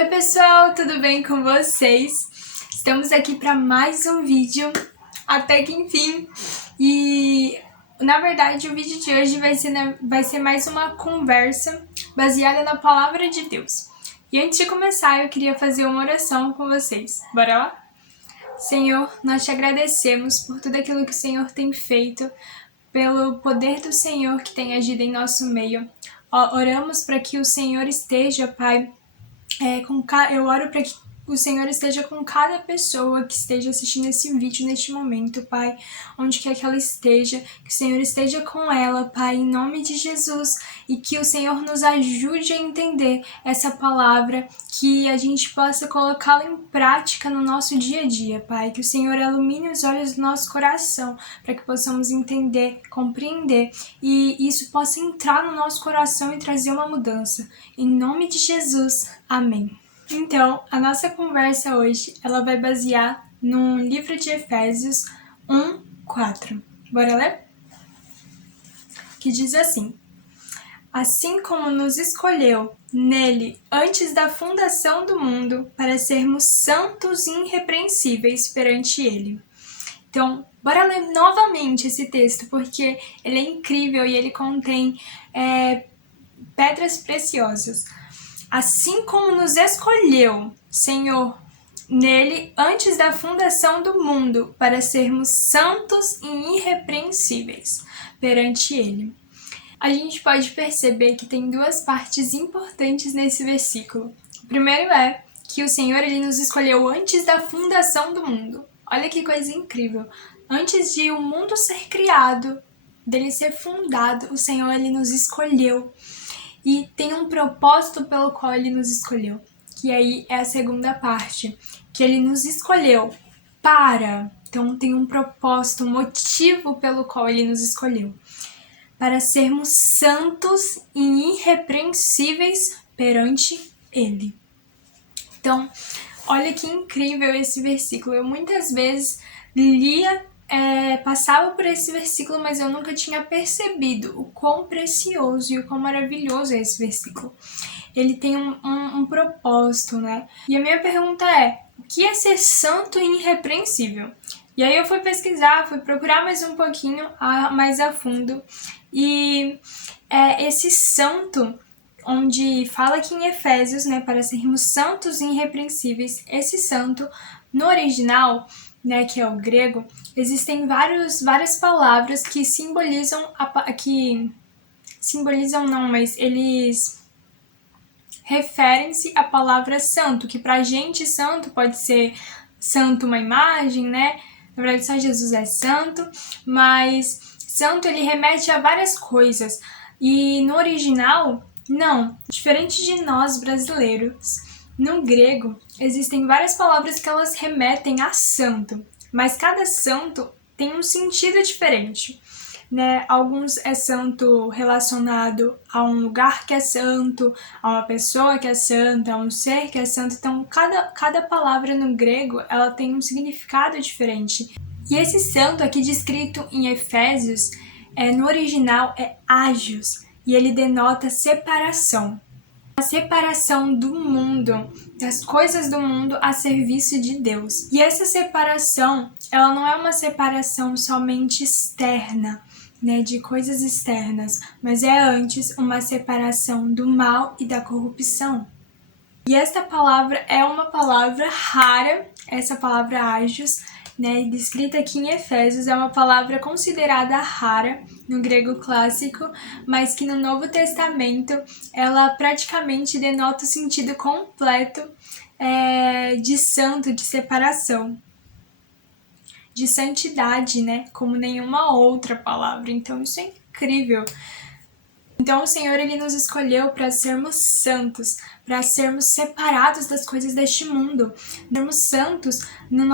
Oi pessoal, tudo bem com vocês? Estamos aqui para mais um vídeo, até que enfim. E na verdade o vídeo de hoje vai ser mais uma conversa baseada na palavra de Deus. E antes de começar eu queria fazer uma oração com vocês, bora lá? Senhor, nós te agradecemos por tudo aquilo que o Senhor tem feito, pelo poder do Senhor que tem agido em nosso meio. Oramos para que o Senhor esteja, Pai, eu oro para que o Senhor esteja com cada pessoa que esteja assistindo esse vídeo neste momento, Pai, onde quer que ela esteja, que o Senhor esteja com ela, Pai, em nome de Jesus, e que o Senhor nos ajude a entender essa palavra, que a gente possa colocá-la em prática no nosso dia a dia, Pai, que o Senhor ilumine os olhos do nosso coração, para que possamos entender, compreender, e isso possa entrar no nosso coração e trazer uma mudança. Em nome de Jesus, amém. Então, a nossa conversa hoje, ela vai basear no livro de Efésios 1:4. Bora ler? Que diz assim: assim como nos escolheu nele antes da fundação do mundo para sermos santos e irrepreensíveis perante ele. Então, bora ler novamente esse texto, porque ele é incrível e ele contém pedras preciosas. Assim como nos escolheu, Senhor, nele antes da fundação do mundo, para sermos santos e irrepreensíveis perante ele. A gente pode perceber que tem duas partes importantes nesse versículo. O primeiro é que o Senhor ele nos escolheu antes da fundação do mundo. Olha que coisa incrível. Antes de o mundo ser criado, dele ser fundado, o Senhor ele nos escolheu. E tem um propósito pelo qual ele nos escolheu, que aí é a segunda parte, que ele nos escolheu para, então tem um propósito, um motivo pelo qual ele nos escolheu, para sermos santos e irrepreensíveis perante ele. Então, olha que incrível esse versículo. Eu muitas vezes lia, passava por esse versículo, mas eu nunca tinha percebido o quão precioso e o quão maravilhoso é esse versículo. Ele tem um propósito, né? E a minha pergunta é: o que é ser santo e irrepreensível? E aí eu fui pesquisar, fui procurar mais um pouquinho mais a fundo. E esse santo, onde fala aqui em Efésios, né, para sermos santos e irrepreensíveis, esse santo, no original, né, que é o grego, existem várias palavras que mas eles referem-se à palavra santo, que pra gente santo pode ser santo uma imagem, né? Na verdade só Jesus é santo, mas santo ele remete a várias coisas. E no original, não. Diferente de nós brasileiros, no grego existem várias palavras que elas remetem a santo, mas cada santo tem um sentido diferente, né? Alguns é santo relacionado a um lugar que é santo, a uma pessoa que é santa, a um ser que é santo. Então, cada palavra no grego, ela tem um significado diferente. E esse santo aqui descrito em Efésios, no original é ágios, e ele denota separação. A separação do mundo, das coisas do mundo a serviço de Deus. E essa separação, ela não é uma separação somente externa, né, de coisas externas, mas é antes uma separação do mal e da corrupção. E esta palavra é uma palavra rara, essa palavra ágios, né, descrita aqui em Efésios, é uma palavra considerada rara no grego clássico, mas que no Novo Testamento ela praticamente denota o sentido completo de santo, de separação, de santidade, né, como nenhuma outra palavra. Então isso é incrível. Então o Senhor ele nos escolheu para sermos santos, para sermos separados das coisas deste mundo, sermos santos no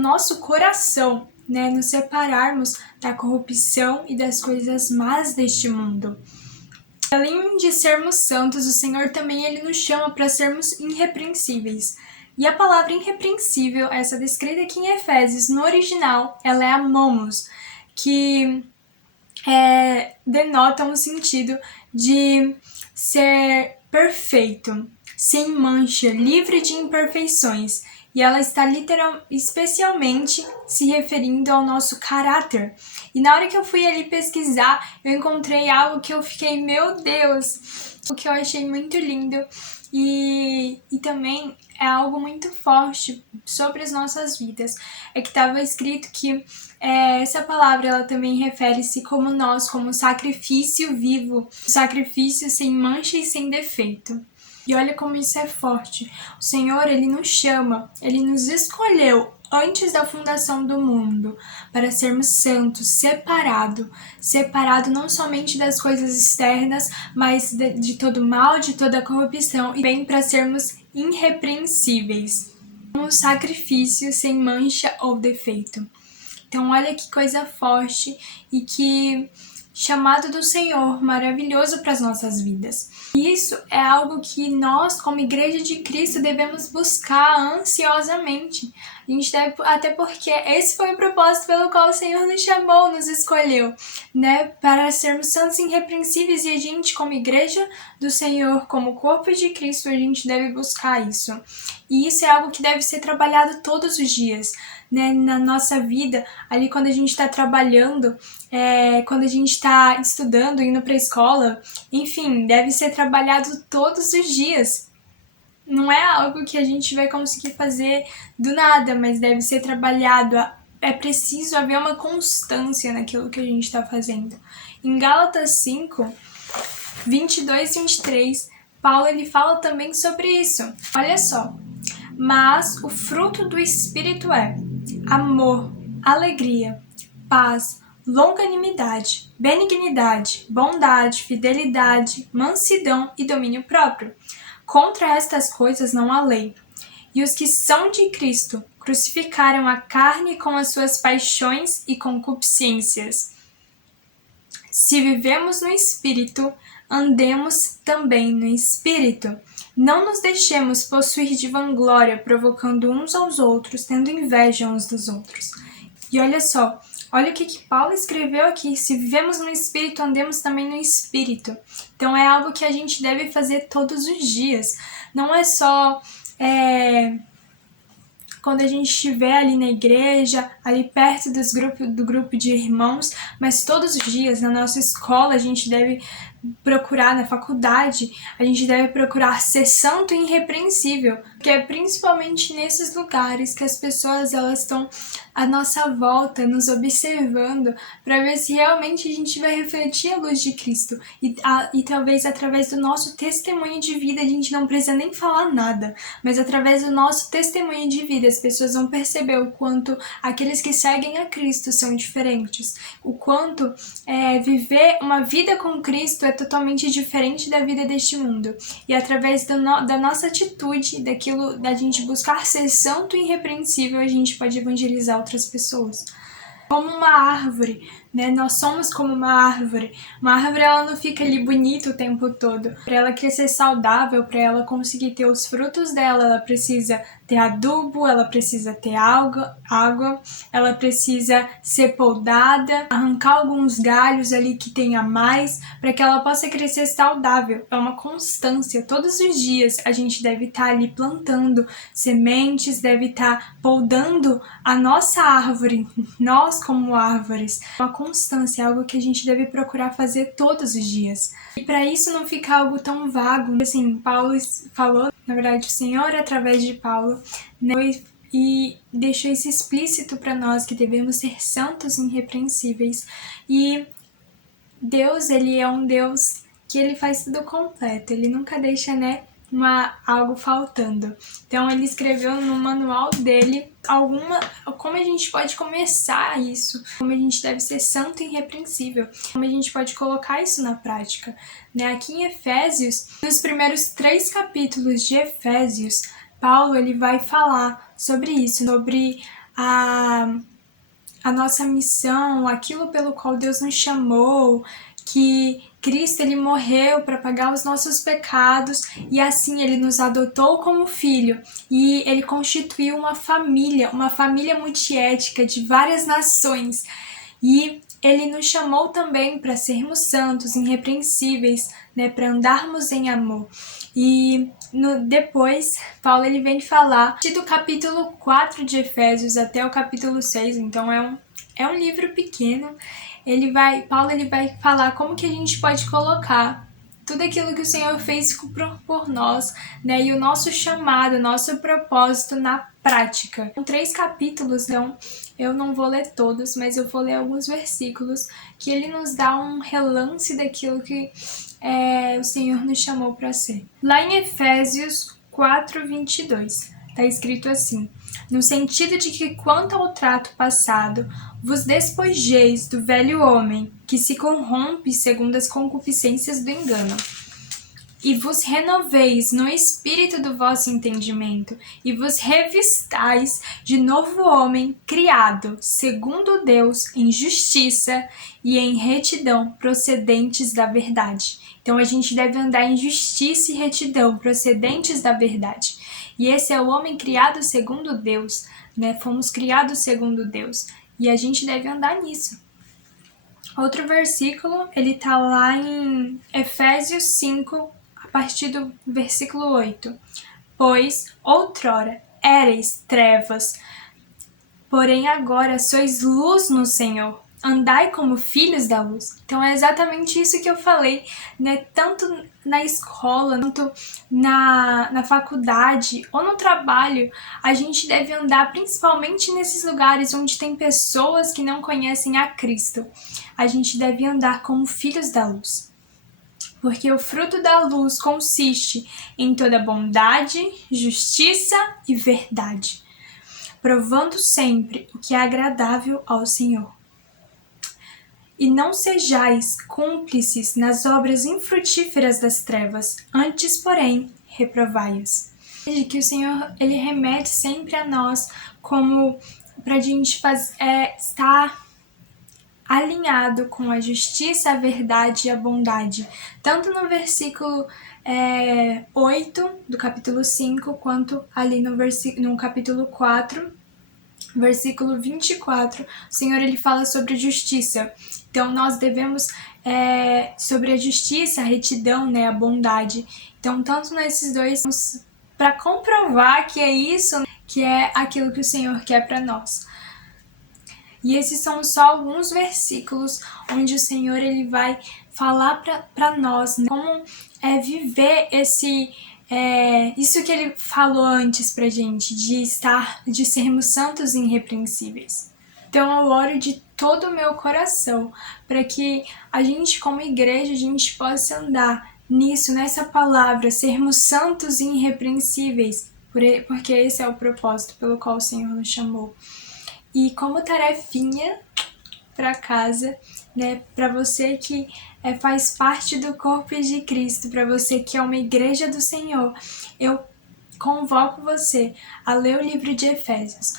nosso coração, né? Nos separarmos da corrupção e das coisas más deste mundo. Além de sermos santos, o Senhor também ele nos chama para sermos irrepreensíveis. E a palavra irrepreensível, essa descrita aqui em Efésios, no original, ela é amomos, que denota um sentido de ser perfeito, sem mancha, livre de imperfeições. E ela está especialmente se referindo ao nosso caráter. E na hora que eu fui ali pesquisar, eu encontrei algo que eu fiquei, meu Deus, o que eu achei muito lindo. E também é algo muito forte sobre as nossas vidas. É que estava escrito que essa palavra ela também refere-se como nós, como sacrifício vivo, sacrifício sem mancha e sem defeito. E olha como isso é forte. O Senhor, Ele nos chama, Ele nos escolheu antes da fundação do mundo para sermos santos, separado não somente das coisas externas, mas de todo mal, de toda corrupção, e bem para sermos irrepreensíveis, um sacrifício sem mancha ou defeito. Então olha que coisa forte e que chamado do Senhor maravilhoso para as nossas vidas. Isso é algo que nós, como Igreja de Cristo, devemos buscar ansiosamente. A gente deve, até porque esse foi o propósito pelo qual o Senhor nos chamou, nos escolheu, né? Para sermos santos e irrepreensíveis, e a gente, como Igreja do Senhor, como corpo de Cristo, a gente deve buscar isso. E isso é algo que deve ser trabalhado todos os dias, né? Na nossa vida, ali quando a gente está trabalhando, quando a gente está estudando, indo para a escola, enfim, deve ser trabalhado todos os dias. Não é algo que a gente vai conseguir fazer do nada, mas deve ser trabalhado. É preciso haver uma constância naquilo que a gente está fazendo. Em Gálatas 5, 22 e 23, Paulo ele fala também sobre isso. Olha só. Mas o fruto do Espírito é amor, alegria, paz, longanimidade, benignidade, bondade, fidelidade, mansidão e domínio próprio. Contra estas coisas não há lei. E os que são de Cristo crucificaram a carne com as suas paixões e concupiscências. Se vivemos no Espírito, andemos também no Espírito. Não nos deixemos possuir de vanglória, provocando uns aos outros, tendo inveja uns dos outros. E olha só, olha o que Paulo escreveu aqui. Se vivemos no Espírito, andemos também no Espírito. Então é algo que a gente deve fazer todos os dias. Não é só quando a gente estiver ali na igreja, ali perto do grupo de irmãos, mas todos os dias na nossa escola a gente deve procurar, na faculdade, a gente deve procurar ser santo e irrepreensível, porque é principalmente nesses lugares que as pessoas elas estão à nossa volta, nos observando, para ver se realmente a gente vai refletir a luz de Cristo e talvez através do nosso testemunho de vida, a gente não precisa nem falar nada, mas através do nosso testemunho de vida as pessoas vão perceber o quanto aqueles que seguem a Cristo são diferentes, o quanto viver uma vida com Cristo é totalmente diferente da vida deste mundo. E através da nossa atitude, daquilo da gente buscar ser santo e irrepreensível, a gente pode evangelizar outras pessoas. Como uma árvore, né? Nós somos como uma árvore. Uma árvore ela não fica ali bonita o tempo todo. Para ela crescer saudável, para ela conseguir ter os frutos dela, ela precisa ter adubo, ela precisa ter água, ela precisa ser podada, arrancar alguns galhos ali que tenha mais, para que ela possa crescer saudável. É uma constância. Todos os dias a gente deve estar ali plantando sementes, deve estar podando a nossa árvore, nós como árvores. Uma constância, algo que a gente deve procurar fazer todos os dias. E para isso não ficar algo tão vago, assim, Paulo falou, na verdade o Senhor através de Paulo, né, e deixou isso explícito para nós que devemos ser santos e irrepreensíveis. E Deus, ele é um Deus que ele faz tudo completo, ele nunca deixa, né, algo faltando. Então ele escreveu no manual dele como a gente pode começar isso, como a gente deve ser santo e irrepreensível, como a gente pode colocar isso na prática, né? Aqui em Efésios, nos primeiros 3 capítulos de Efésios, Paulo ele vai falar sobre isso, sobre a nossa missão, aquilo pelo qual Deus nos chamou, que Cristo ele morreu para pagar os nossos pecados e assim ele nos adotou como filho e ele constituiu uma família multiétnica de várias nações e ele nos chamou também para sermos santos, irrepreensíveis, né, para andarmos em amor. E depois, Paulo ele vem falar do capítulo 4 de Efésios até o capítulo 6, então é um livro pequeno. Paulo ele vai falar como que a gente pode colocar tudo aquilo que o Senhor fez por nós, né? E o nosso chamado, o nosso propósito na prática. São 3 capítulos, então eu não vou ler todos, mas eu vou ler alguns versículos que ele nos dá um relance daquilo que o Senhor nos chamou para ser. Lá em Efésios 4:22, está escrito assim: no sentido de que, quanto ao trato passado, vos despojeis do velho homem, que se corrompe segundo as concupiscências do engano, e vos renoveis no espírito do vosso entendimento, e vos revistais de novo homem, criado, segundo Deus, em justiça e em retidão, procedentes da verdade. Então a gente deve andar em justiça e retidão, procedentes da verdade. E esse é o homem criado segundo Deus, né? Fomos criados segundo Deus. E a gente deve andar nisso. Outro versículo, ele tá lá em Efésios 5, a partir do versículo 8. Pois, outrora, erais trevas, porém agora sois luz no Senhor. Andai como filhos da luz. Então é exatamente isso que eu falei, né? Tanto na escola, tanto na faculdade ou no trabalho, a gente deve andar principalmente nesses lugares onde tem pessoas que não conhecem a Cristo. A gente deve andar como filhos da luz. Porque o fruto da luz consiste em toda bondade, justiça e verdade, provando sempre o que é agradável ao Senhor. E não sejais cúmplices nas obras infrutíferas das trevas, antes, porém, reprovai-as. Que o Senhor ele remete sempre a nós como para a gente estar alinhado com a justiça, a verdade e a bondade. Tanto no versículo 8 do capítulo 5, quanto ali no capítulo 4, versículo 24, o Senhor ele fala sobre justiça. Então nós devemos, sobre a justiça, a retidão, né, a bondade. Então tanto nesses dois, para comprovar que é isso, que é aquilo que o Senhor quer para nós. E esses são só alguns versículos onde o Senhor ele vai falar para nós, né, como viver isso que ele falou antes pra gente, de sermos santos e irrepreensíveis. Então eu oro de todo o meu coração para que a gente, como igreja, a gente possa andar nisso, nessa palavra, sermos santos e irrepreensíveis, porque esse é o propósito pelo qual o Senhor nos chamou. E como tarefinha para casa, né, para você que faz parte do corpo de Cristo, para você que é uma igreja do Senhor, eu convoco você a ler o livro de Efésios.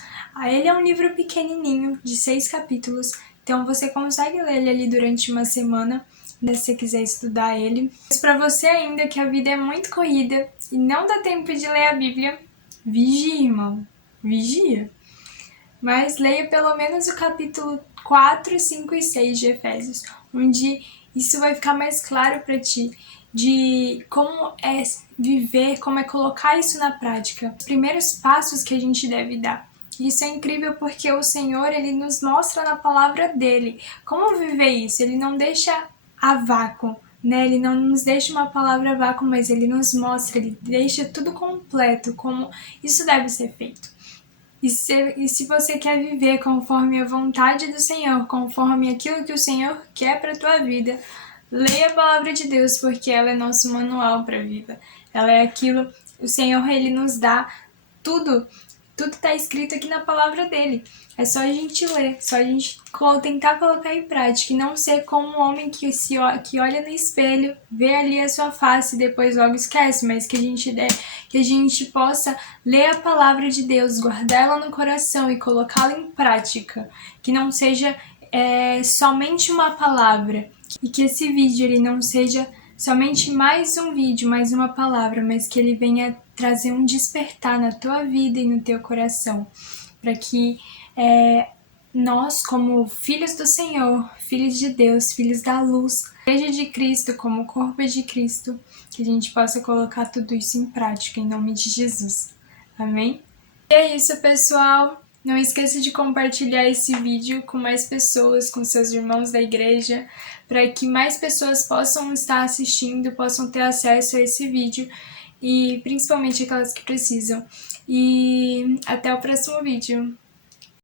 Ele é um livro pequenininho, de 6 capítulos, então você consegue ler ele ali durante uma semana, né, se você quiser estudar ele. Mas para você ainda que a vida é muito corrida e não dá tempo de ler a Bíblia, vigia, irmão, vigia. Mas leia pelo menos o capítulo 4, 5 e 6 de Efésios, onde isso vai ficar mais claro para ti, de como é viver, como é colocar isso na prática, os primeiros passos que a gente deve dar. Isso é incrível porque o Senhor, ele nos mostra na palavra dele como viver isso, ele não deixa a vácuo, né? Ele não nos deixa uma palavra a vácuo, mas ele nos mostra, ele deixa tudo completo, como isso deve ser feito. E se você quer viver conforme a vontade do Senhor, conforme aquilo que o Senhor quer para a tua vida, leia a palavra de Deus, porque ela é nosso manual para a vida. Ela é aquilo, o Senhor ele nos dá tudo está escrito aqui na palavra dele. É só a gente ler, só a gente tentar colocar em prática e não ser como um homem que olha no espelho, vê ali a sua face e depois logo esquece, mas que a gente possa ler a palavra de Deus, guardar ela no coração e colocá-la em prática. Que não seja somente uma palavra e que esse vídeo ele não seja somente mais um vídeo, mais uma palavra, mas que ele venha trazer um despertar na tua vida e no teu coração, para que nós, como filhos do Senhor, filhos de Deus, filhos da luz, Igreja de Cristo, como corpo de Cristo, que a gente possa colocar tudo isso em prática, em nome de Jesus. Amém? E é isso, pessoal. Não esqueça de compartilhar esse vídeo com mais pessoas, com seus irmãos da igreja, para que mais pessoas possam estar assistindo, possam ter acesso a esse vídeo, e principalmente aquelas que precisam. E até o próximo vídeo.